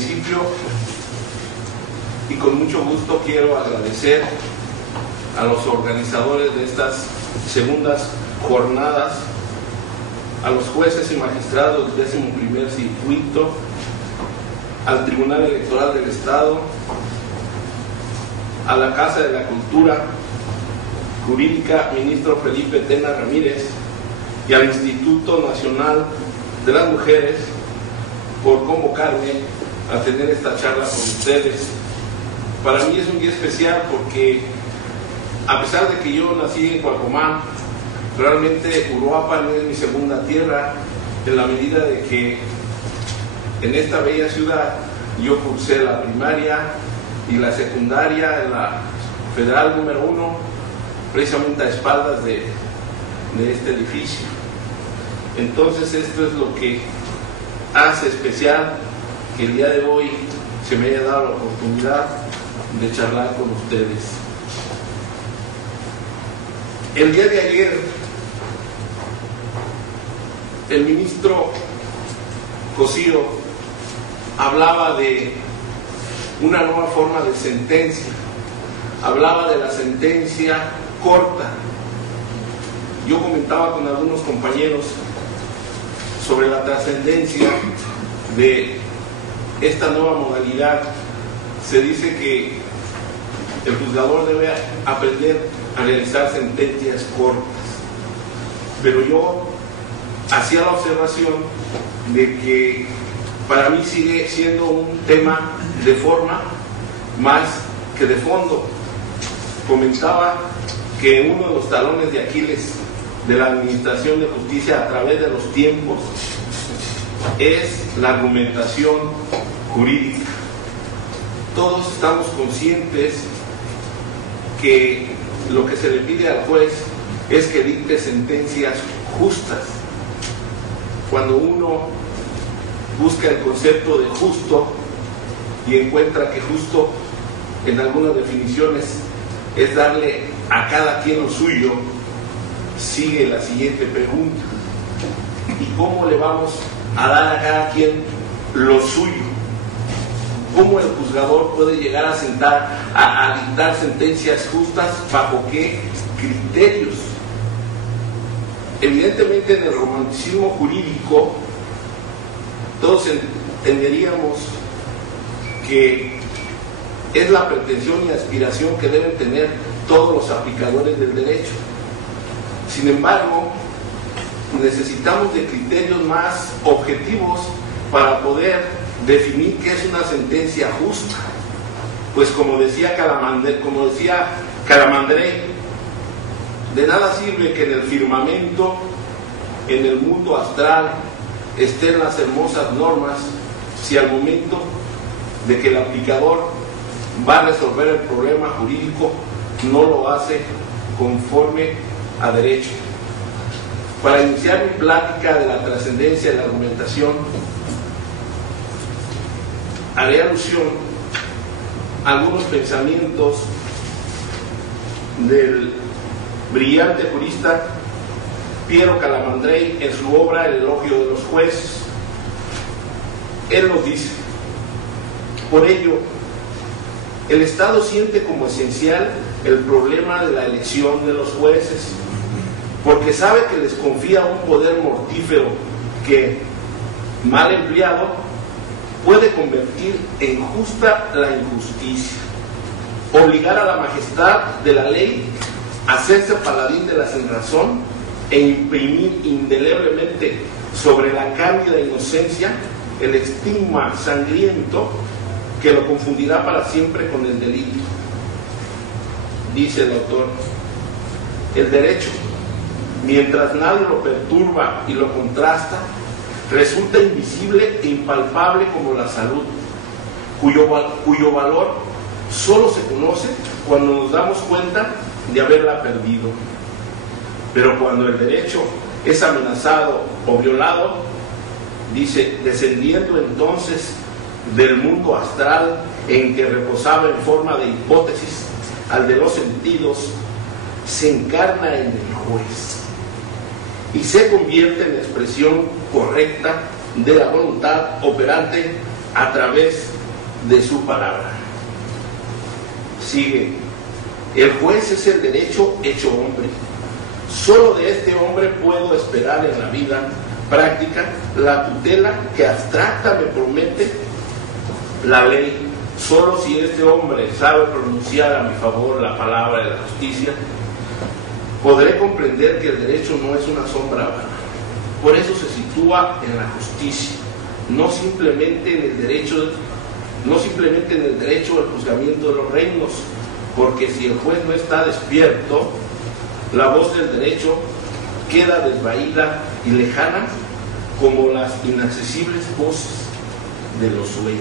principio y con mucho gusto quiero agradecer a los organizadores de estas segundas jornadas, a los jueces y magistrados del 11º Circuito, al Tribunal Electoral del Estado, a la Casa de la Cultura Jurídica, ministro Felipe Tena Ramírez, y al Instituto Nacional de las Mujeres por convocarme a tener esta charla con ustedes. Para mí es un día especial porque, a pesar de que yo nací en Cualcomán, realmente Uruapan es mi segunda tierra, en la medida de que en esta bella ciudad yo cursé la primaria y la secundaria en la Federal número 1, precisamente a espaldas de este edificio. Entonces esto es lo que hace especial que el día de hoy se me haya dado la oportunidad de charlar con ustedes. El día de ayer, el ministro Cosío hablaba de una nueva forma de sentencia, hablaba de la sentencia corta. Yo comentaba con algunos compañeros sobre la trascendencia de esta nueva modalidad. Se dice que el juzgador debe aprender a realizar sentencias cortas, pero yo hacía la observación de que para mí sigue siendo un tema de forma más que de fondo. Comentaba que uno de los talones de Aquiles de la administración de justicia a través de los tiempos es la argumentación jurídica. Todos estamos conscientes que lo que se le pide al juez es que dicte sentencias justas. Cuando uno busca el concepto de justo y encuentra que justo en algunas definiciones es darle a cada quien lo suyo, sigue la siguiente pregunta: ¿y cómo le vamos a dar a cada quien lo suyo? ¿Cómo el juzgador puede llegar a dictar sentencias justas? ¿Bajo qué criterios? Evidentemente, en el romanticismo jurídico todos entenderíamos que es la pretensión y aspiración que deben tener todos los aplicadores del derecho. Sin embargo, necesitamos de criterios más objetivos para poder definir qué es una sentencia justa. Pues como decía Calamandré, de nada sirve que en el firmamento, en el mundo astral, estén las hermosas normas si al momento de que el aplicador va a resolver el problema jurídico no lo hace conforme a derecho. Para iniciar mi plática de la trascendencia de la argumentación, haré alusión a algunos pensamientos del brillante jurista Piero Calamandrei en su obra El elogio de los jueces. Él nos dice: por ello, el Estado siente como esencial el problema de la elección de los jueces, porque sabe que les confía un poder mortífero que, mal empleado, puede convertir en justa la injusticia, obligar a la majestad de la ley a hacerse paladín de la sinrazón e imprimir indeleblemente sobre la cándida inocencia el estigma sangriento que lo confundirá para siempre con el delito. Dice el autor: el derecho, mientras nadie lo perturba y lo contrasta, resulta invisible e impalpable como la salud, cuyo valor solo se conoce cuando nos damos cuenta de haberla perdido. Pero cuando el derecho es amenazado o violado, dice, descendiendo entonces del mundo astral en que reposaba en forma de hipótesis al de los sentidos, se encarna en el juez y se convierte en la expresión correcta de la voluntad operante a través de su palabra. Sigue: el juez es el derecho hecho hombre. Solo de este hombre puedo esperar en la vida práctica la tutela que abstracta me promete la ley. Solo si este hombre sabe pronunciar a mi favor la palabra de la justicia, podré comprender que el derecho no es una sombra vana. Por eso se sitúa en la justicia, no simplemente en el derecho del juzgamiento de los reinos, porque si el juez no está despierto, la voz del derecho queda desvaída y lejana como las inaccesibles voces de los sueños.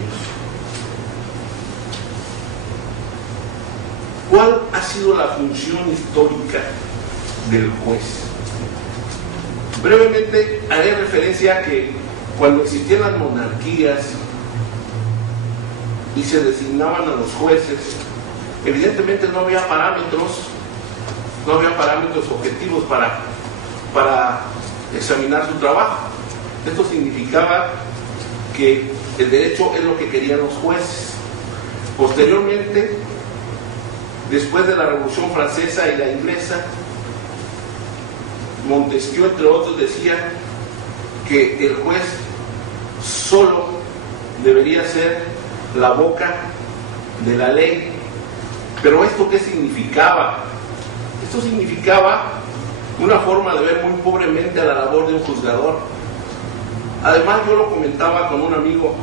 ¿Cuál ha sido la función histórica del juez? Brevemente haré referencia a que cuando existían las monarquías y se designaban a los jueces, evidentemente no había parámetros objetivos para examinar su trabajo. Esto significaba que el derecho es lo que querían los jueces. Posteriormente, después de la Revolución Francesa y la Inglesa, Montesquieu, entre otros, decía que el juez solo debería ser la boca de la ley. Pero ¿esto qué significaba? Esto significaba una forma de ver muy pobremente a la labor de un juzgador. Además, yo lo comentaba con un amigo: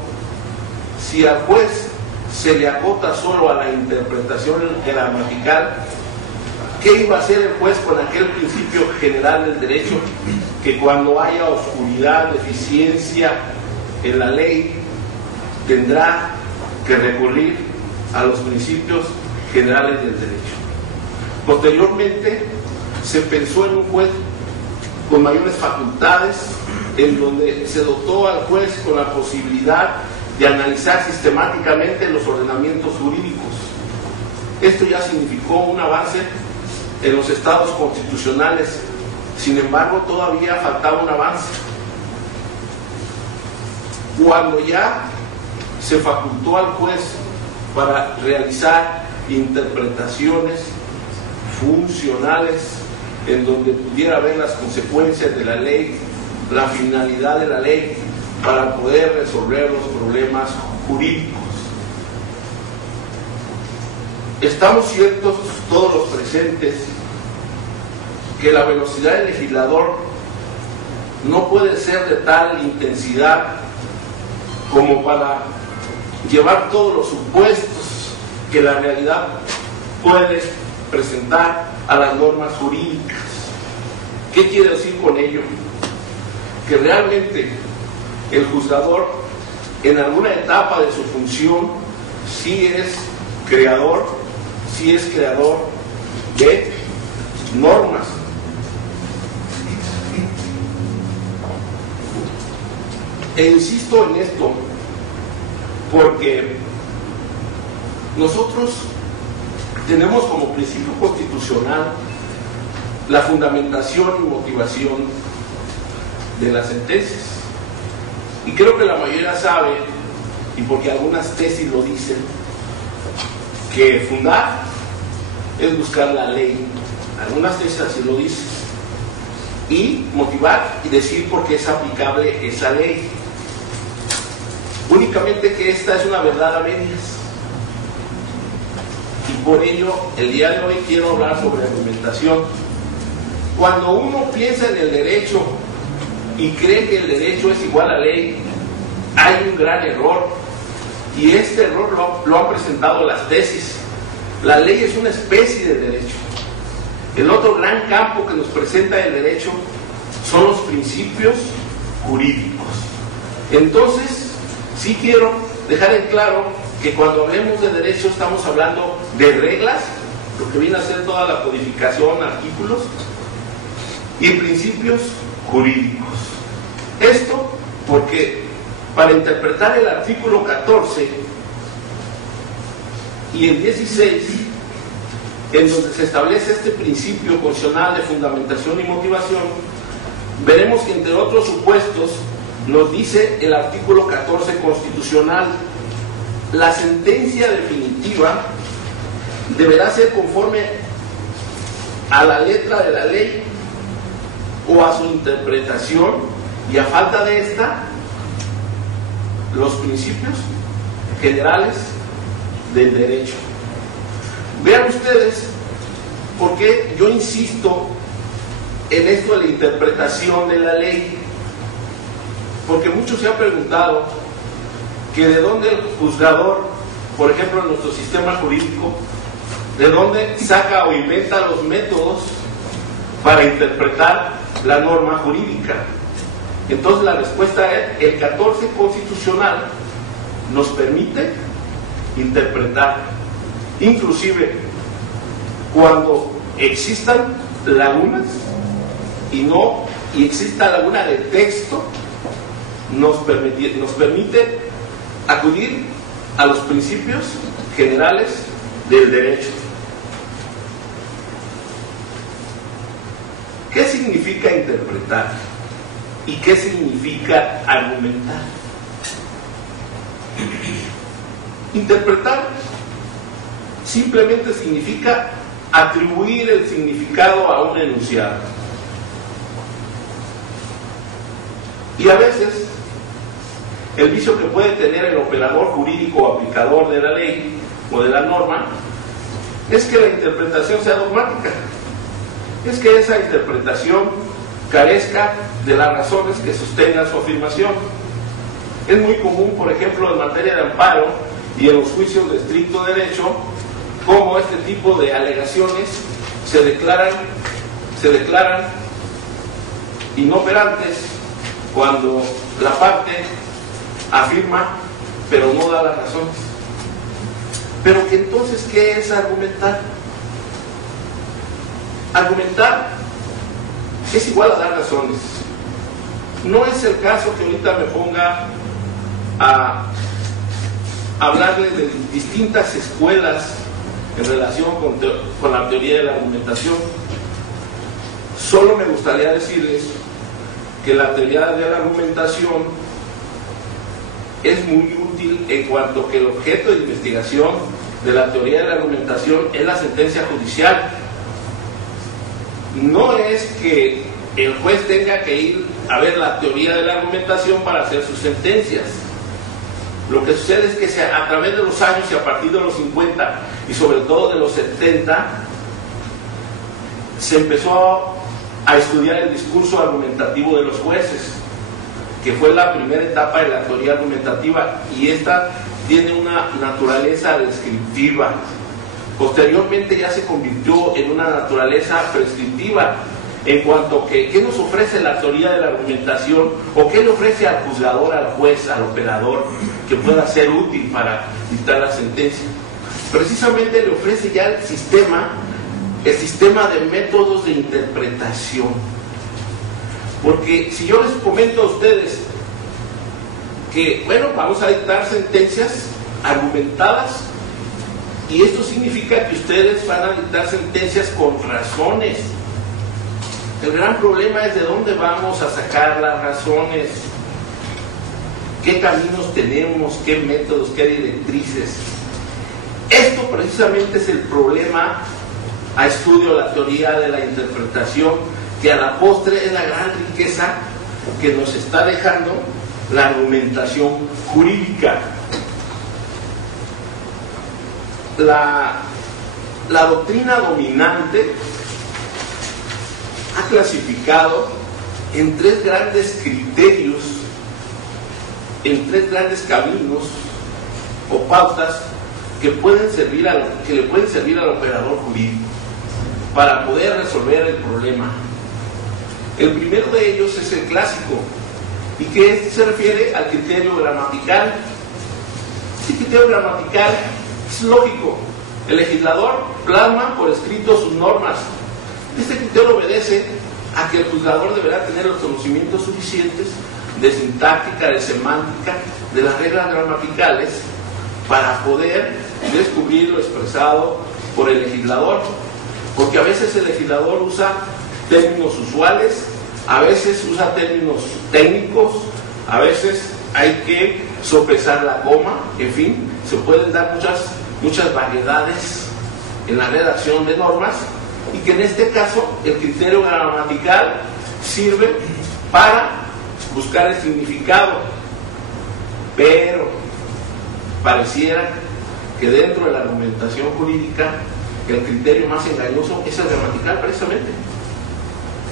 si al juez se le acota solo a la interpretación gramatical, ¿qué iba a hacer el juez con aquel principio general del derecho, que cuando haya oscuridad, deficiencia en la ley, tendrá que recurrir a los principios generales del derecho? Posteriormente se pensó en un juez con mayores facultades, en donde se dotó al juez con la posibilidad de analizar sistemáticamente los ordenamientos jurídicos. Esto ya significó un avance en los estados constitucionales. Sin embargo, todavía faltaba un avance. Cuando ya se facultó al juez para realizar interpretaciones funcionales en donde pudiera ver las consecuencias de la ley, la finalidad de la ley, para poder resolver los problemas jurídicos. Estamos ciertos todos los presentes que la velocidad del legislador no puede ser de tal intensidad como para llevar todos los supuestos que la realidad puede presentar a las normas jurídicas. ¿Qué quiere decir con ello? Que realmente el juzgador, en alguna etapa de su función, sí es creador de normas. E insisto en esto porque nosotros tenemos como principio constitucional la fundamentación y motivación de las sentencias. Y creo que la mayoría sabe, y porque algunas tesis lo dicen, que fundar es buscar la ley. Algunas tesis así lo dicen. Y motivar y decir por qué es aplicable esa ley. Únicamente que esta es una verdad a medias. Y por ello, el día de hoy quiero hablar sobre argumentación. Cuando uno piensa en el derecho y cree que el derecho es igual a ley, hay un gran error. Y este error lo han presentado las tesis. La ley es una especie de derecho. El otro gran campo que nos presenta el derecho son los principios jurídicos. Entonces, sí quiero dejar en claro que cuando hablemos de derecho estamos hablando de reglas, lo que viene a ser toda la codificación, artículos, y principios jurídicos. Esto porque para interpretar el artículo 14 y el 16, en donde se establece este principio constitucional de fundamentación y motivación, veremos que entre otros supuestos nos dice el artículo 14 constitucional la sentencia definitiva deberá ser conforme a la letra de la ley o a su interpretación, y a falta de esta, los principios generales del derecho. Vean ustedes por qué yo insisto en esto de la interpretación de la ley, porque muchos se han preguntado que de dónde el juzgador, por ejemplo en nuestro sistema jurídico, de dónde saca o inventa los métodos para interpretar la norma jurídica. Entonces la respuesta es: el 14 constitucional nos permite interpretar, inclusive cuando existan lagunas y exista laguna de texto, nos permite acudir a los principios generales del derecho. ¿Qué significa interpretar? ¿Y qué significa argumentar? Interpretar simplemente significa atribuir el significado a un enunciado. Y a veces el vicio que puede tener el operador jurídico o aplicador de la ley o de la norma es que la interpretación sea dogmática, es que esa interpretación carezca de las razones que sostengan su afirmación. Es muy común, por ejemplo, en materia de amparo y en los juicios de estricto derecho, cómo este tipo de alegaciones se declaran inoperantes cuando la parte afirma pero no da las razones. Pero que entonces, ¿qué es argumentar? Argumentar es igual a dar razones. No es el caso que ahorita me ponga a hablarles de distintas escuelas en relación con la teoría de la argumentación. Solo me gustaría decirles que la teoría de la argumentación es muy útil en cuanto que el objeto de investigación de la teoría de la argumentación es la sentencia judicial. No es que el juez tenga que ir a ver la teoría de la argumentación para hacer sus sentencias. Lo que sucede es que a través de los años y a partir de los 50 y sobre todo de los 70 se empezó a estudiar el discurso argumentativo de los jueces, que fue la primera etapa de la teoría argumentativa, y esta tiene una naturaleza descriptiva. Posteriormente ya se convirtió en una naturaleza prescriptiva, en cuanto que qué nos ofrece la teoría de la argumentación o qué le ofrece al juzgador, al juez, al operador, que pueda ser útil para dictar la sentencia. Precisamente le ofrece ya el sistema de métodos de interpretación. Porque si yo les comento a ustedes que, bueno, vamos a dictar sentencias argumentadas, y esto significa que ustedes van a dictar sentencias con razones. El gran problema es de dónde vamos a sacar las razones, qué caminos tenemos, qué métodos, qué directrices. Esto precisamente es el problema a estudio de la teoría de la interpretación, que a la postre es la gran riqueza que nos está dejando la argumentación jurídica. La doctrina dominante ha clasificado en tres grandes criterios, en tres grandes caminos o pautas que le pueden servir al operador jurídico para poder resolver el problema. El primero de ellos es el clásico, y que se refiere al criterio gramatical. Este criterio gramatical es lógico. El legislador plasma por escrito sus normas. Este criterio obedece a que el juzgador deberá tener los conocimientos suficientes de sintáctica, de semántica, de las reglas gramaticales, para poder descubrir lo expresado por el legislador. Porque a veces el legislador usa términos usuales, a veces usa términos técnicos, a veces hay que sopesar la coma, en fin, se pueden dar muchas variedades en la redacción de normas, y que en este caso el criterio gramatical sirve para buscar el significado, pero pareciera que dentro de la argumentación jurídica el criterio más engañoso es el gramatical, precisamente.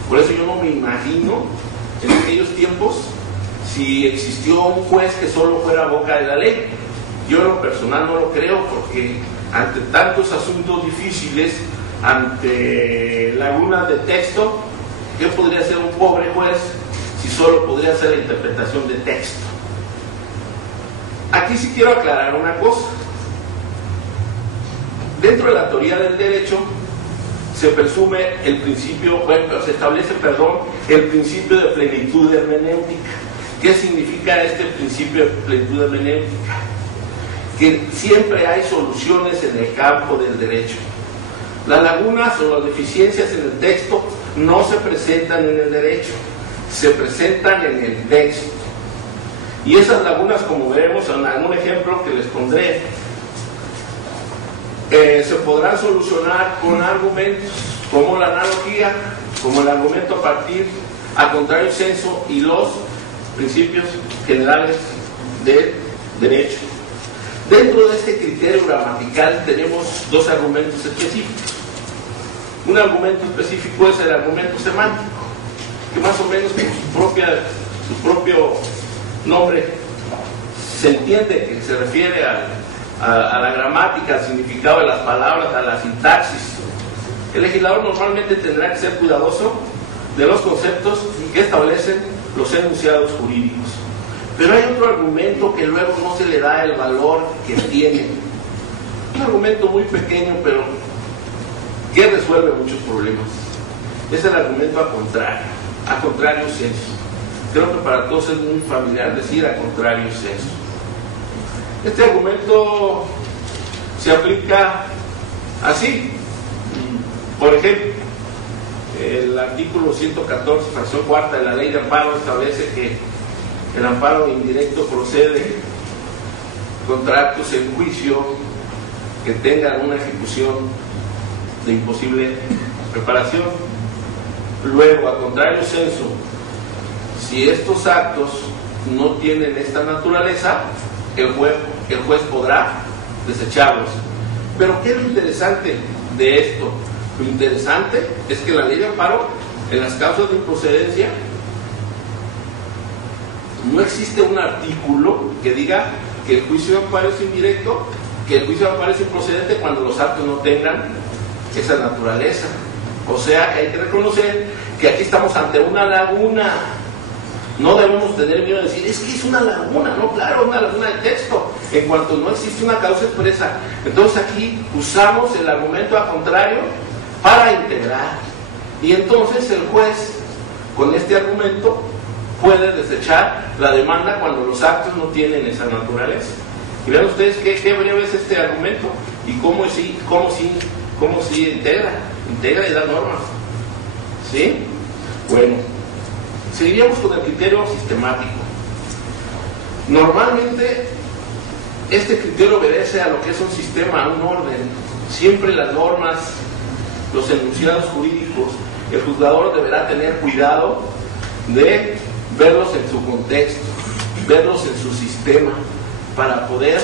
Por eso yo no me imagino en aquellos tiempos si existió un juez que solo fuera boca de la ley. Yo en lo personal no lo creo, porque ante tantos asuntos difíciles, ante lagunas de texto, ¿qué podría hacer un pobre juez si solo podría hacer la interpretación de texto? Aquí sí quiero aclarar una cosa. Dentro de la teoría del derecho se presume el principio, se establece, el principio de plenitud hermenéutica. ¿Qué significa este principio de plenitud hermenéutica? Que siempre hay soluciones en el campo del derecho. Las lagunas o las deficiencias en el texto no se presentan en el derecho, se presentan en el texto. Y esas lagunas, como veremos en algún ejemplo que les pondré, se podrán solucionar con argumentos como la analogía, como el argumento a contrario senso y los principios generales del derecho. Dentro de este criterio gramatical tenemos dos argumentos específicos. Un argumento específico es el argumento semántico, que más o menos con su propio nombre se entiende que se refiere a la gramática, al significado de las palabras, a la sintaxis. El legislador normalmente tendrá que ser cuidadoso de los conceptos que establecen los enunciados jurídicos. Pero hay otro argumento que luego no se le da el valor que tiene. Un argumento muy pequeño, pero que resuelve muchos problemas. Es el argumento a contrario senso. Creo que para todos es muy familiar decir a contrario senso. Este argumento se aplica así. Por ejemplo, el artículo 114, fracción cuarta de la Ley de Amparo establece que el amparo indirecto procede contra actos en juicio que tengan una ejecución de imposible reparación. Luego, a contrario senso, si estos actos no tienen esta naturaleza, el juez podrá desecharlos. Pero ¿qué es lo interesante de esto? Lo interesante es que la Ley de Amparo, en las causas de improcedencia, no existe un artículo que diga que el juicio de amparo es indirecto, que el juicio de amparo es improcedente cuando los actos no tengan esa naturaleza. O sea, que hay que reconocer que aquí estamos ante una laguna. No debemos tener miedo de decir, es que es una laguna, no, claro, una laguna de texto, en cuanto no existe una causa expresa. Entonces aquí usamos el argumento a contrario para integrar. Y entonces el juez, con este argumento, puede desechar la demanda cuando los actos no tienen esa naturaleza. Y vean ustedes qué breve es este argumento y cómo sí integra y da normas. ¿Sí? Bueno, seguiríamos con el criterio sistemático. Normalmente este criterio obedece a lo que es un sistema, a un orden. Siempre las normas, los enunciados jurídicos, el juzgador deberá tener cuidado de verlos en su contexto, verlos en su sistema, para poder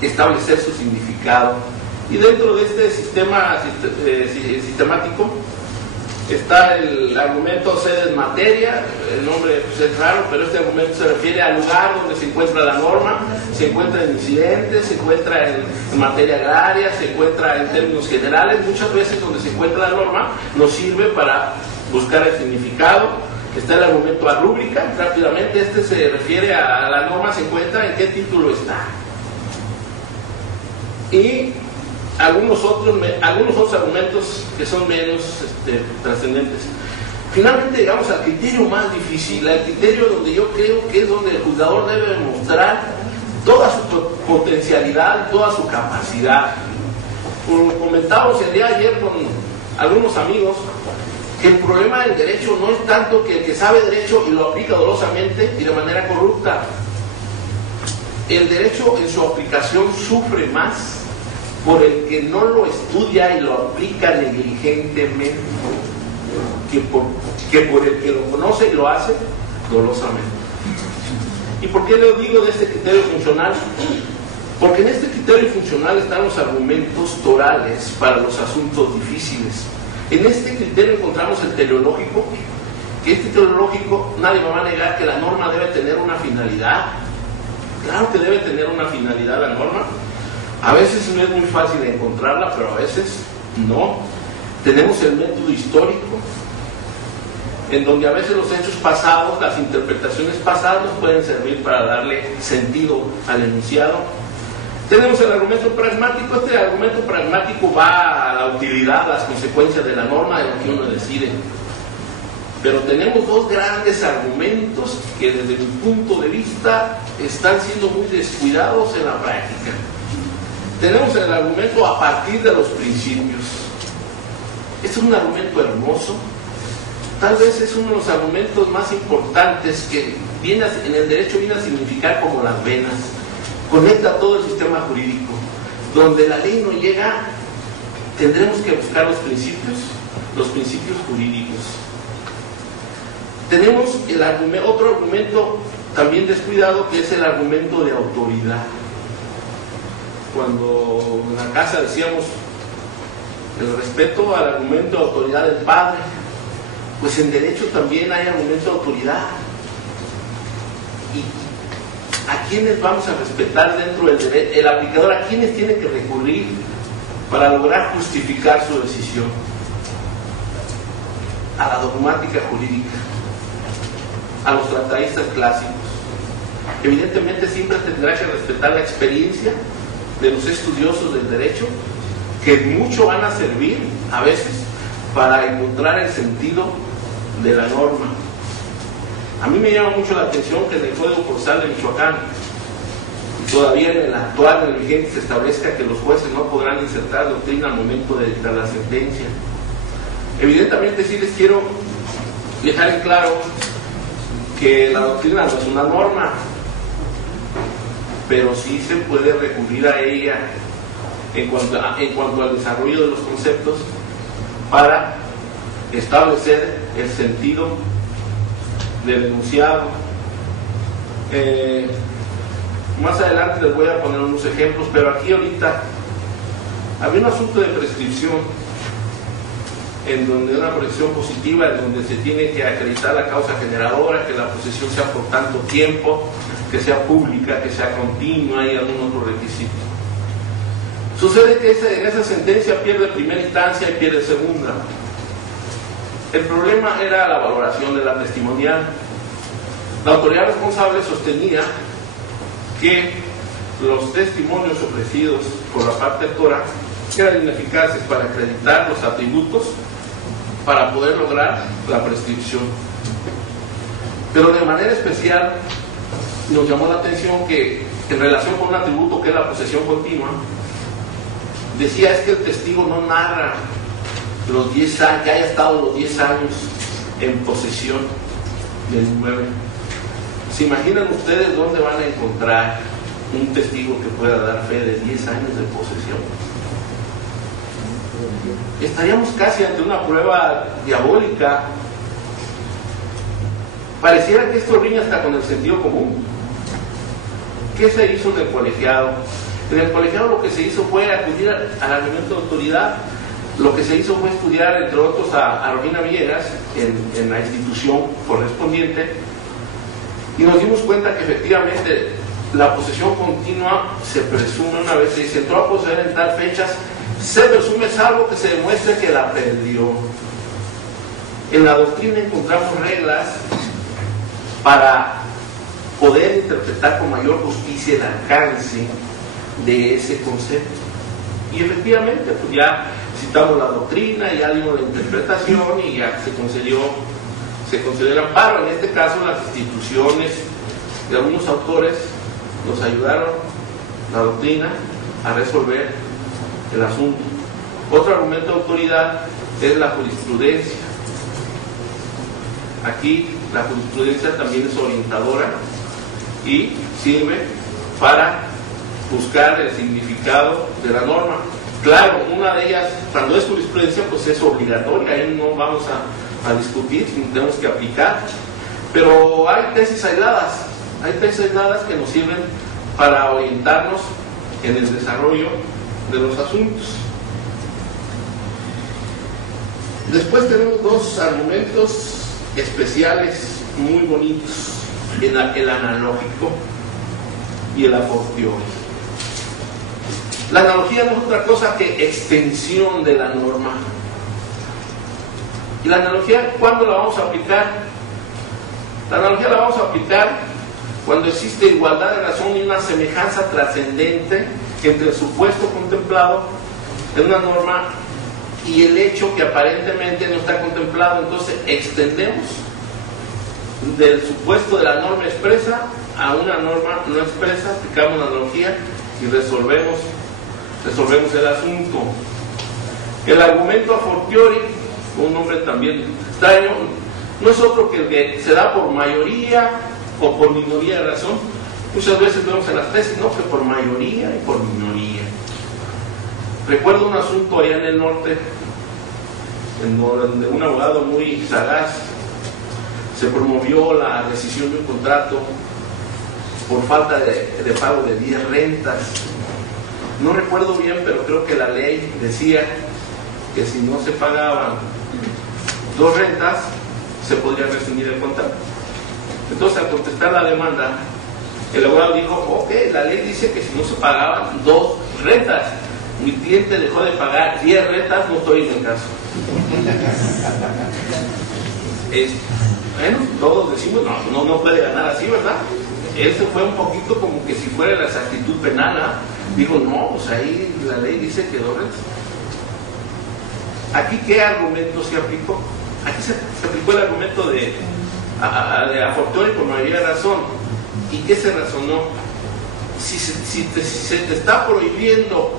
establecer su significado. Y dentro de este sistema sistemático está el argumento sed en materia. El nombre pues, es raro, pero este argumento se refiere al lugar donde se encuentra la norma, se encuentra en incidentes, se encuentra en materia agraria, se encuentra en términos generales. Muchas veces donde se encuentra la norma nos sirve para buscar el significado. Está el argumento a rúbrica, rápidamente, este se refiere a la norma, se encuentra en qué título está. Y algunos otros argumentos que son menos trascendentes. Finalmente llegamos al criterio más difícil, al criterio donde yo creo que es donde el juzgador debe demostrar toda su potencialidad, toda su capacidad. Como comentábamos el día de ayer con algunos amigos, que el problema del derecho no es tanto que el que sabe derecho y lo aplica dolosamente y de manera corrupta. el derecho en su aplicación sufre más por el que no lo estudia y lo aplica negligentemente que por el que lo conoce y lo hace dolosamente. ¿Y por qué le digo de este criterio funcional? Porque en este criterio funcional están los argumentos torales para los asuntos difíciles. En este criterio encontramos el teleológico, que este teleológico, nadie me va a negar que la norma debe tener una finalidad. Claro que debe tener una finalidad la norma. A veces no es muy fácil encontrarla, pero a veces no. Tenemos el método histórico, en donde a veces los hechos pasados, las interpretaciones pasadas nos pueden servir para darle sentido al enunciado. Tenemos el argumento pragmático. Este argumento pragmático va a la utilidad, a las consecuencias de la norma, de lo que uno decide. Pero tenemos dos grandes argumentos que desde mi punto de vista están siendo muy descuidados en la práctica. Tenemos el argumento a partir de los principios. Este es un argumento hermoso. Tal vez es uno de los argumentos más importantes que en el derecho viene a significar como las venas. Conecta todo el sistema jurídico. Donde la ley no llega, tendremos que buscar los principios jurídicos. Tenemos otro argumento también descuidado, que es el argumento de autoridad. Cuando en la casa decíamos el respeto al argumento de autoridad del padre, pues en derecho también hay argumento de autoridad. ¿Y a quiénes vamos a respetar dentro del derecho? El aplicador, ¿a quiénes tiene que recurrir para lograr justificar su decisión? A la dogmática jurídica, a los tratadistas clásicos. Evidentemente siempre tendrá que respetar la experiencia de los estudiosos del derecho, que mucho van a servir a veces para encontrar el sentido de la norma. A mí me llama mucho la atención que en el Código Procesal de Michoacán, todavía en el actual, en el vigente, se establezca que los jueces no podrán insertar doctrina al momento de dictar la sentencia. Evidentemente sí les quiero dejar en claro que la doctrina no es una norma, pero sí se puede recurrir a ella en cuanto al desarrollo de los conceptos para establecer el sentido del enunciado. Más adelante les voy a poner unos ejemplos, pero aquí ahorita había un asunto de prescripción, en donde una prescripción positiva, en donde se tiene que acreditar la causa generadora, que la posesión sea por tanto tiempo, que sea pública, que sea continua y algún otro requisito. Sucede que en esa sentencia pierde primera instancia y pierde segunda. El problema era la valoración de la testimonial. La autoridad responsable sostenía que los testimonios ofrecidos por la parte actora eran ineficaces para acreditar los atributos para poder lograr la prescripción. Pero de manera especial nos llamó la atención que en relación con un atributo que es la posesión continua, decía es que el testigo no narra los 10 años, que haya estado los 10 años en posesión del inmueble. ¿Se imaginan ustedes dónde van a encontrar un testigo que pueda dar fe de 10 años de posesión? Estaríamos casi ante una prueba diabólica. Pareciera que esto riña hasta con el sentido común. ¿Qué se hizo en el colegiado? En el colegiado lo que se hizo fue acudir al argumento de autoridad. Lo que se hizo fue estudiar, entre otros, a Romina Villegas en la institución correspondiente, y nos dimos cuenta que efectivamente la posesión continua se presume, una vez se entró a poseer en tal fechas, se presume salvo que se demuestre que la perdió. En la doctrina encontramos reglas para poder interpretar con mayor justicia el alcance de ese concepto. Y efectivamente, pues ya citamos la doctrina, ya dimos la interpretación y ya se concedió el amparo. En este caso, las instituciones de algunos autores nos ayudaron, la doctrina, a resolver el asunto. Otro argumento de autoridad es la jurisprudencia. Aquí la jurisprudencia también es orientadora y sirve para buscar el significado de la norma. Claro, una de ellas, cuando es jurisprudencia, pues es obligatoria, ahí no vamos a discutir, tenemos que aplicar, pero hay tesis aisladas que nos sirven para orientarnos en el desarrollo de los asuntos. Después tenemos dos argumentos especiales muy bonitos, el analógico y el a fortiori. La analogía no es otra cosa que extensión de la norma. ¿Y la analogía cuándo la vamos a aplicar? La analogía la vamos a aplicar cuando existe igualdad de razón y una semejanza trascendente entre el supuesto contemplado en una norma y el hecho que aparentemente no está contemplado. Entonces extendemos del supuesto de la norma expresa a una norma no expresa, aplicamos la analogía y resolvemos el asunto. El argumento a fortiori, un nombre también extraño, no es otro que el que se da por mayoría o por minoría de razón. Muchas veces vemos en las tesis, ¿no?, que por mayoría y por minoría. Recuerdo un asunto allá en el norte, en donde un abogado muy sagaz se promovió la rescisión de un contrato por falta de pago de 10 rentas. No recuerdo bien, pero creo que la ley decía que si no se pagaban 2 rentas, se podría rescindir el contrato. Entonces, al contestar la demanda, el abogado dijo: ok, la ley dice que si no se pagaban 2 rentas, mi cliente dejó de pagar 10 rentas, no estoy en el caso. Bueno, todos decimos, no puede ganar así, ¿verdad? Ese fue un poquito como que si fuera la exactitud penal, ¿eh? Dijo, no, pues ahí la ley dice que 2 rentas. ¿Aquí qué argumento se aplicó? Aquí se aplicó el argumento de a fortiori por mayoría de razón. ¿Y qué se razonó? Si se te está prohibiendo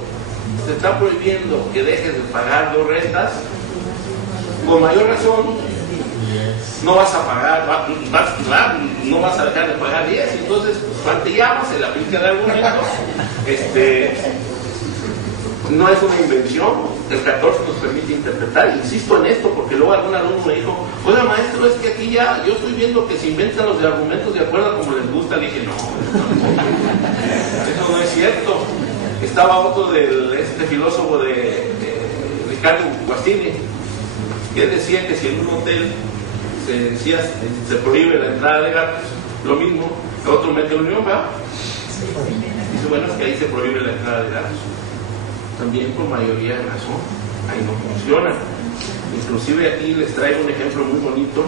que dejes de pagar 2 rentas, por mayor razón no vas a pagar, no vas a dejar de pagar 10. Entonces, cuando te llamas, se le aplica el argumento. No es una invención, el 14 nos permite interpretar. Insisto en esto porque luego algún alumno me dijo: oiga, maestro, es que aquí ya yo estoy viendo que se inventan los argumentos de acuerdo a como les gusta. Le dije, no, eso no es cierto. Estaba otro este filósofo de Ricardo Guastini, que él decía que si en un hotel se prohíbe la entrada de gatos, lo mismo, el otro mete unión, ¿verdad? Dice, bueno, es que ahí se prohíbe la entrada de gatos. También por mayoría de razón, ahí no funciona. Inclusive aquí les traigo un ejemplo muy bonito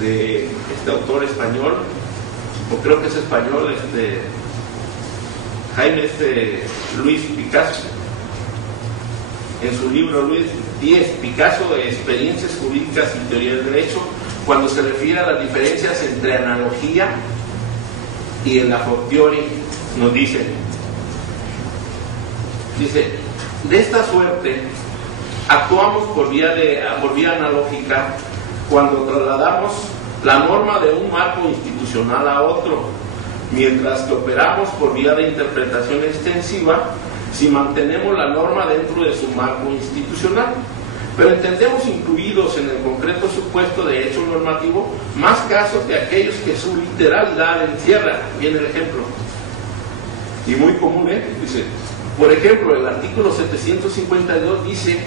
de este autor español, o creo que es español, Luis Picasso. En su libro Luis Díez Picasso de Experiencias Jurídicas y Teoría del Derecho, cuando se refiere a las diferencias entre analogía y el a fortiori, nos dice: de esta suerte actuamos por vía analógica cuando trasladamos la norma de un marco institucional a otro, mientras que operamos por vía de interpretación extensiva si mantenemos la norma dentro de su marco institucional, pero entendemos incluidos en el concreto supuesto de hecho normativo más casos que aquellos que su literalidad encierra. Viene el ejemplo, y muy común, dice, por ejemplo, el artículo 752 dice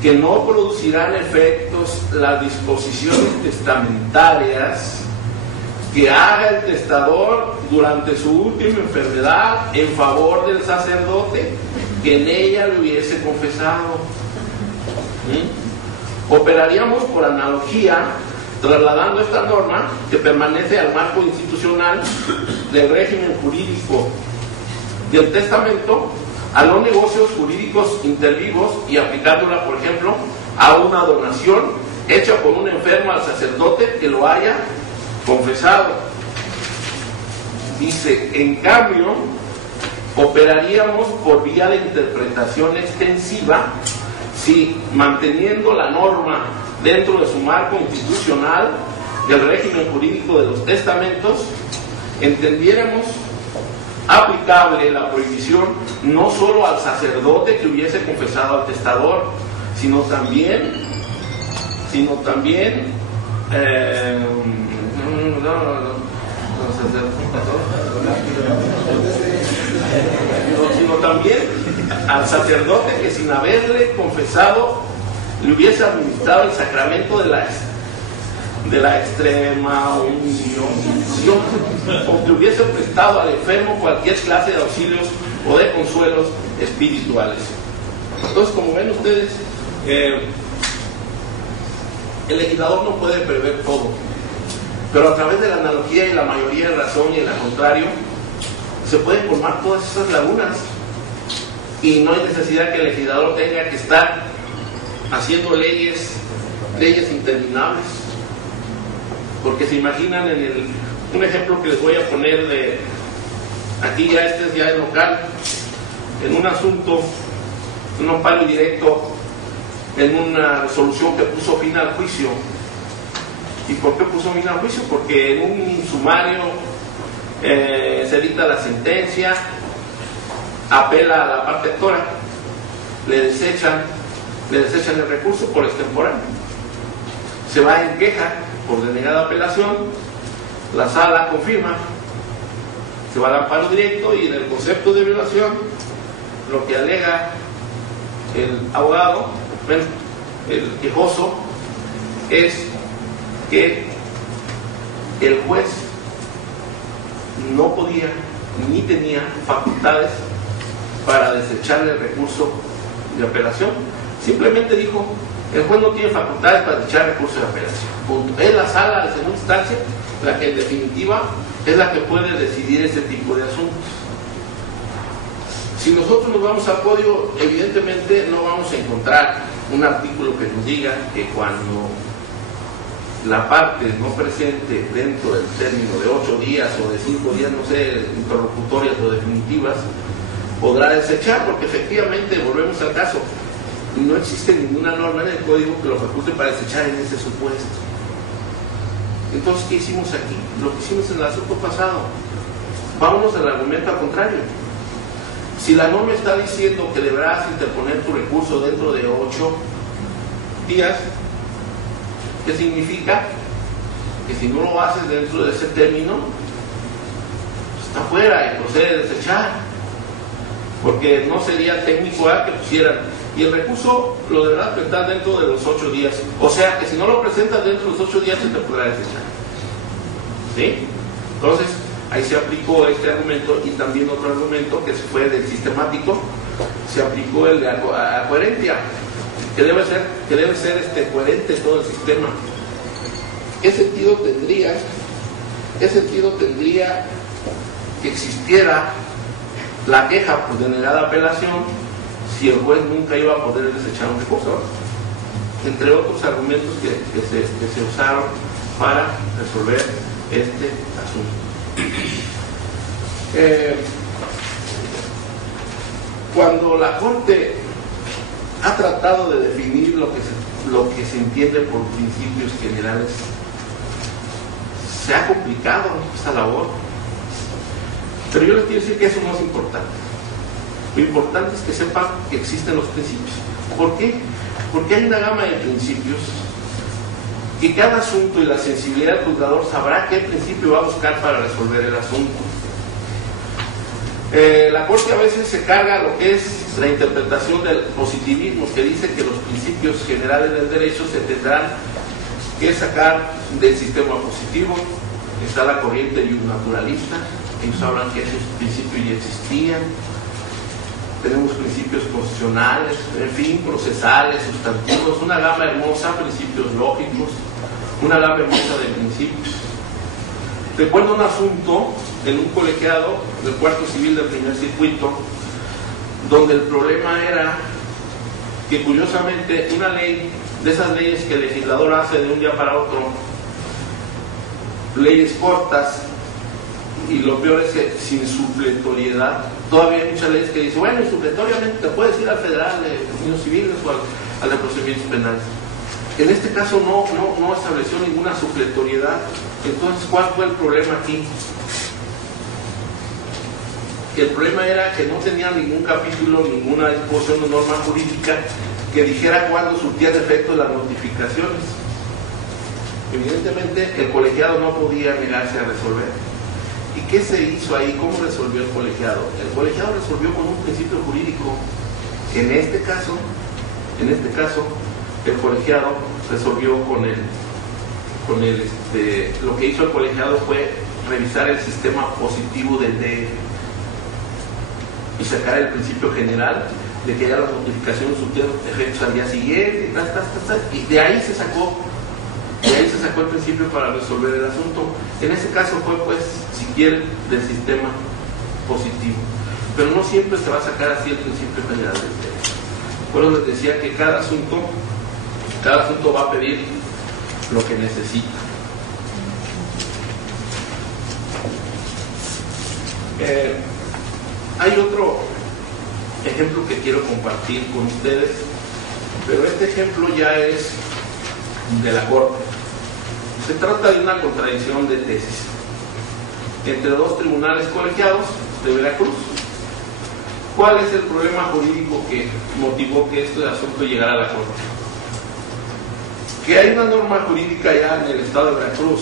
que no producirán efectos las disposiciones testamentarias que haga el testador durante su última enfermedad en favor del sacerdote que en ella le hubiese confesado. Operaríamos por analogía, trasladando esta norma que permanece al marco institucional del régimen jurídico del testamento a los negocios jurídicos intervivos y aplicándola, por ejemplo, a una donación hecha por un enfermo al sacerdote que lo haya confesado. Dice, en cambio, operaríamos por vía de interpretación extensiva si, manteniendo la norma dentro de su marco institucional del régimen jurídico de los testamentos, entendiéramos aplicable la prohibición no solo al sacerdote que hubiese confesado al testador, sino también sino también al sacerdote que sin haberle confesado le hubiese administrado el sacramento de la extrema unción, o que hubiese prestado al enfermo cualquier clase de auxilios o de consuelos espirituales. Entonces, como ven ustedes, el legislador no puede prever todo, pero a través de la analogía y la mayoría de razón y el contrario, se pueden formar todas esas lagunas, y no hay necesidad que el legislador tenga que estar haciendo leyes interminables, porque se imaginan un ejemplo que les voy a poner de aquí, ya este es ya el local, en un asunto, un amparo directo, en una resolución que puso fin al juicio. ¿Y por qué puso fin al juicio? Porque en un sumario se dicta la sentencia, apela a la parte actora, le desechan el recurso por extemporáneo, se va en queja por denegada apelación, la sala confirma, se va al amparo directo, y en el concepto de violación lo que alega el abogado, el quejoso, es que el juez no podía ni tenía facultades para desecharle el recurso de apelación. Simplemente dijo: el juez no tiene facultades para desechar recurso de apelación. Punto. Es la sala de segunda instancia la que en definitiva es la que puede decidir ese tipo de asuntos. Si nosotros nos vamos al código, evidentemente no vamos a encontrar un artículo que nos diga que cuando la parte no presente dentro del término de 8 días o de 5 días, no sé, interlocutorias o definitivas, podrá desechar, porque efectivamente, volvemos al caso, no existe ninguna norma en el código que lo faculte para desechar en ese supuesto. Entonces, ¿qué hicimos aquí? Lo que hicimos en el asunto pasado. Vámonos al argumento al contrario. Si la norma está diciendo que deberás interponer tu recurso dentro de 8 días, ¿qué significa? Que si no lo haces dentro de ese término, está fuera y procede a desechar, porque no sería técnico que pusieran, y el recurso lo deberás presentar dentro de los 8 días, o sea que si no lo presentas dentro de los 8 días se te podrá desechar. ¿Sí? Entonces ahí se aplicó este argumento, y también otro argumento que fue del sistemático, se aplicó el de la coherencia, que debe ser coherente todo el sistema. ¿Qué sentido tendría que existiera la queja por denegada apelación si el juez nunca iba a poder desechar un recurso? Entre otros argumentos que se usaron para resolver este asunto. Cuando la Corte ha tratado de definir lo que se entiende por principios generales, se ha complicado esta labor, pero yo les quiero decir que eso no es importante. Lo importante es que sepan que existen los principios. ¿Por qué? Porque hay una gama de principios y cada asunto y la sensibilidad del juzgador sabrá qué principio va a buscar para resolver el asunto. La Corte a veces se carga lo que es la interpretación del positivismo, que dice que los principios generales del derecho se tendrán que sacar del sistema positivo. Está la corriente naturalista, ellos hablan que esos principios ya existían. Tenemos principios constitucionales, en fin, procesales, sustantivos, una gama hermosa, principios lógicos, una gama hermosa de principios. Recuerdo un asunto en un colegiado del Cuarto Civil del Primer Circuito, donde el problema era que curiosamente una ley, de esas leyes que el legislador hace de un día para otro, leyes cortas, y lo peor es que sin supletoriedad, todavía hay muchas leyes que dicen, bueno, supletoriamente te puedes ir al federal de procedimientos civiles o al de procedimientos penales. En este caso no estableció ninguna supletoriedad. Entonces, ¿cuál fue el problema aquí? el problema era que no tenía ningún capítulo, ninguna disposición o norma jurídica que dijera cuándo surtían efecto las notificaciones. Evidentemente el colegiado no podía negarse a resolver. ¿Y qué se hizo ahí? ¿Cómo resolvió el colegiado? El colegiado resolvió con un principio jurídico. En este caso, el colegiado resolvió lo que hizo el colegiado fue revisar el sistema positivo del DF y sacar el principio general de que ya las notificaciones surtieron efectos al día siguiente y de ahí se sacó el principio para resolver el asunto. En ese caso fue, pues, si quieren, del sistema positivo, pero no siempre se va a sacar así el principio general del derecho. Por eso les decía que cada asunto va a pedir lo que necesita. Hay otro ejemplo que quiero compartir con ustedes, pero este ejemplo ya es de la Corte. Se trata de una contradicción de tesis entre dos tribunales colegiados de Veracruz. ¿Cuál es el problema jurídico que motivó que este asunto llegara a la Corte? Que hay una norma jurídica ya en el estado de Veracruz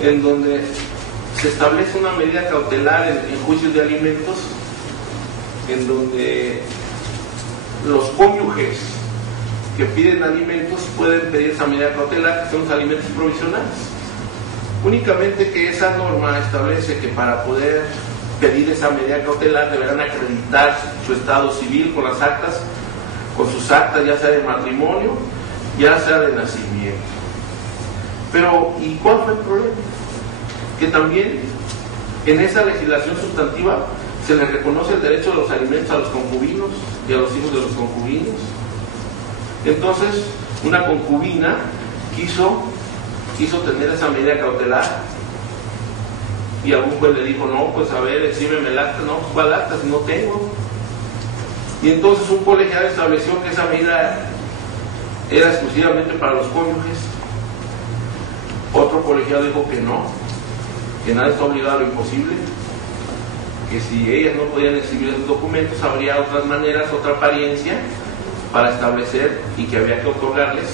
en donde se establece una medida cautelar en juicios de alimentos, en donde los cónyuges que piden alimentos pueden pedir esa medida cautelar, que son los alimentos provisionales. Únicamente que esa norma establece que para poder pedir esa medida cautelar deberán acreditar su estado civil con las actas, con sus actas, ya sea de matrimonio, ya sea de nacimiento. Pero, ¿y cuál fue el problema? Que también en esa legislación sustantiva se les reconoce el derecho de los alimentos a los concubinos y a los hijos de los concubinos. Entonces, una concubina quiso tener esa medida cautelar y algún juez le dijo, no, pues a ver, exhíbeme el acta. No, ¿cuál acta si no tengo? Y entonces un colegiado estableció que esa medida era exclusivamente para los cónyuges. Otro colegiado dijo que no, que nadie está obligado a lo imposible, que si ellas no podían exhibir esos documentos habría otras maneras, otra apariencia para establecer y que había que otorgarles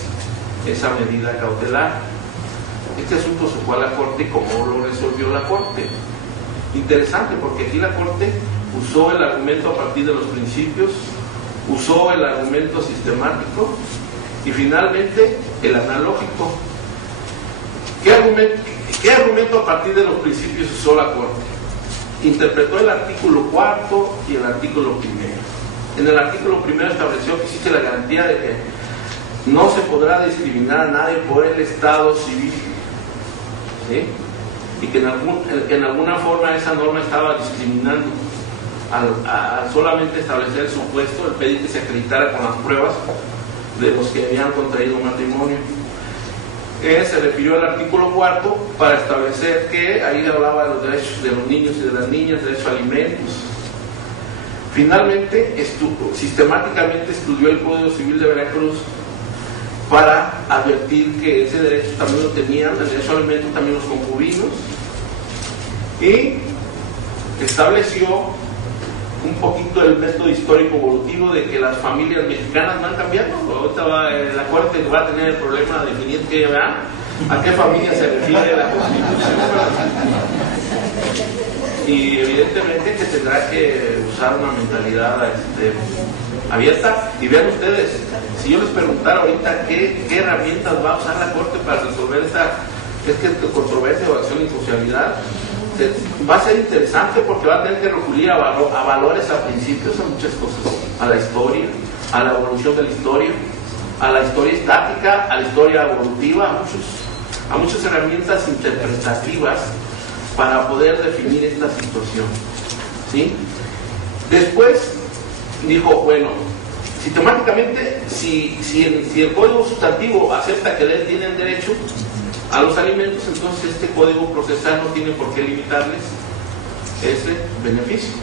esa medida cautelar. Este asunto se fue a la Corte. ¿Y cómo lo resolvió la Corte? Interesante, porque aquí la Corte usó el argumento a partir de los principios, usó el argumento sistemático y finalmente el analógico. ¿Qué argumento a partir de los principios usó la Corte? Interpretó el artículo 4 y el artículo 1. En el artículo 1 estableció que existe la garantía de que no se podrá discriminar a nadie por el estado civil, ¿sí? Y que en alguna forma esa norma estaba discriminando al solamente establecer el supuesto, el pedir que se acreditara con las pruebas de los que habían contraído matrimonio. Se refirió al artículo 4 para establecer que ahí hablaba de los derechos de los niños y de las niñas, derecho a alimentos. Finalmente, sistemáticamente estudió el Código Civil de Veracruz para advertir que ese derecho también lo tenían, el derecho a alimentos también los concubinos, y estableció un poquito el método histórico evolutivo de que las familias mexicanas van cambiando. Ahorita la Corte va a tener el problema de definir a qué familia se refiere la Constitución. Y evidentemente que tendrá que usar una mentalidad abierta. Y vean ustedes, si yo les preguntara ahorita qué herramientas va a usar la Corte para resolver esta controversia o acción de inconstitucionalidad, va a ser interesante, porque va a tener que recurrir a valores, a principios, a muchas cosas, a la historia, a la evolución de la historia, a la historia estática, a la historia evolutiva, a muchas herramientas interpretativas para poder definir esta situación, ¿sí? Después dijo, bueno, sistemáticamente, si el Código Sustantivo acepta que les tienen derecho a los alimentos, entonces este Código Procesal no tiene por qué limitarles ese beneficio.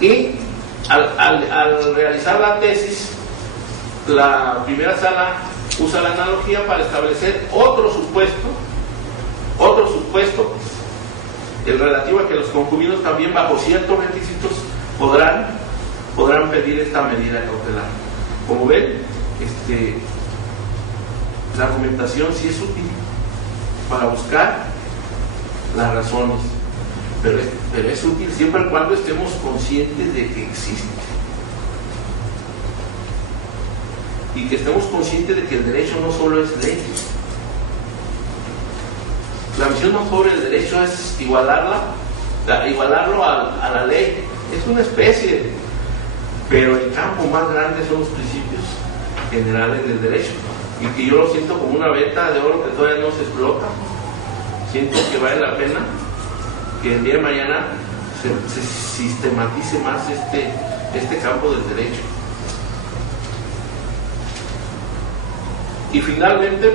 Y al realizar la tesis, la primera sala usa la analogía para establecer otro supuesto el relativo a que los concubinos también bajo ciertos requisitos podrán pedir esta medida cautelar. Como ven, la argumentación sí es útil para buscar las razones, pero es útil siempre y cuando estemos conscientes de que existe y que estemos conscientes de que el derecho no solo es ley. La visión no sobre el derecho es igualarlo a la ley, es una especie, pero el campo más grande son los principios generales del derecho, y que yo lo siento como una veta de oro que todavía no se explota. Siento que vale la pena que el día de mañana se sistematice más este campo del derecho. Y finalmente,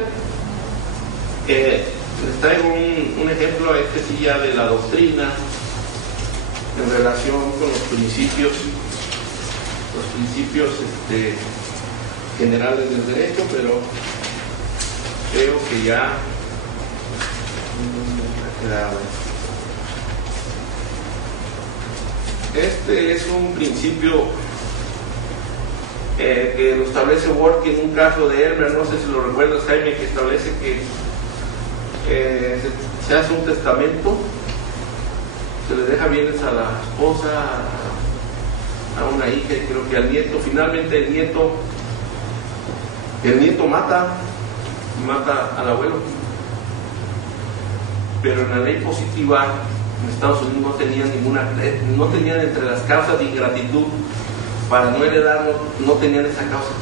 les traigo un ejemplo, sí ya de la doctrina en relación con los principios generales del derecho, pero creo que ya ha quedado. Este es un principio que lo establece Worthy en un caso de Elmer, no sé si lo recuerdas, Jaime, que establece que se hace un testamento, se le deja bienes a la esposa, a una hija y creo que al nieto. Finalmente el nieto mata al abuelo, pero en la ley positiva en Estados Unidos no tenían entre las causas de ingratitud para no heredar, no tenían esa causa.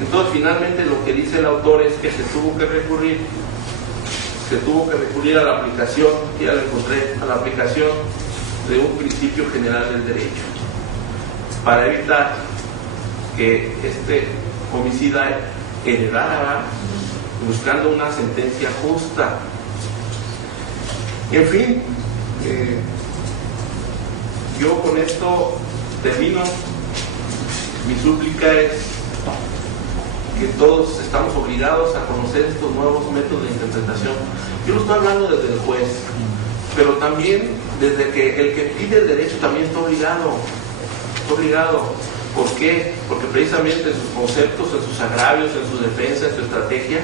Entonces finalmente lo que dice el autor es que se tuvo que recurrir a la aplicación, ya lo encontré, a la aplicación de un principio general del derecho, para evitar que este homicida heredara buscando una sentencia justa. En fin, yo con esto termino. Mi súplica es que todos estamos obligados a conocer estos nuevos métodos de interpretación. Yo lo estoy hablando desde el juez, pero también desde que el que pide el derecho también está obligado. ¿Por qué? Porque precisamente en sus conceptos, en sus agravios, en su defensa, en su estrategia,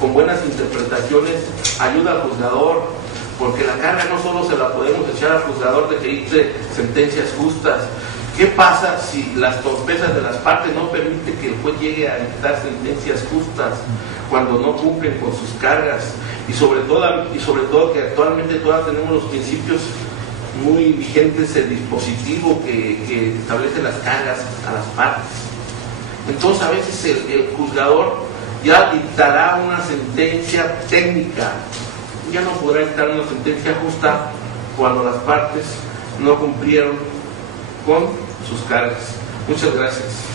con buenas interpretaciones, ayuda al juzgador, porque la carga no solo se la podemos echar al juzgador de que dicte sentencias justas. ¿Qué pasa si las torpezas de las partes no permiten que el juez llegue a dictar sentencias justas cuando no cumplen con sus cargas? Y sobre todo que actualmente todas tenemos los principios muy vigentes, el dispositivo que establece las cargas a las partes. Entonces a veces el juzgador ya dictará una sentencia técnica, ya no podrá dictar una sentencia justa cuando las partes no cumplieron con sus cargas. Muchas gracias.